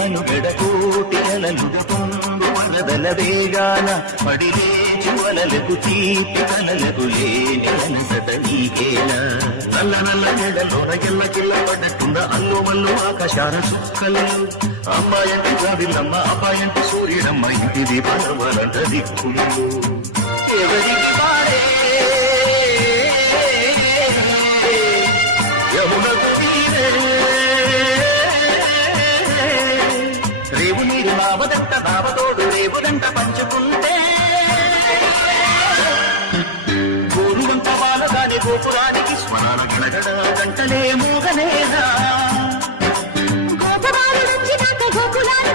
మనుగడకోటి అలలుగొందు వరదల వేగాన పడిలేచు అలలకు తీపి కలలకు లేని అలసట నీకేలా నల్ల నల్ల నెడలోన ఎల్ల కిల్ల పడ్డట్టున్న అల్లు మల్లు ఆకాశాల చుక్కలు అమ్మాయంటి జాబిల్లమ్మ అబ్బాయంటి సూర్యుడమ్మ ఇంటి దీపాలంట దిక్కులు ఎవరికి పాడే రేవు నీరు బావదంట బావతోడు రేవులంట పంచుకుంటే గోరువంత బాలగాని గోపురానికి స్వరాల గడగడ గంటలే మూగనేదా గోపురాలు నుంచి గోపురాలు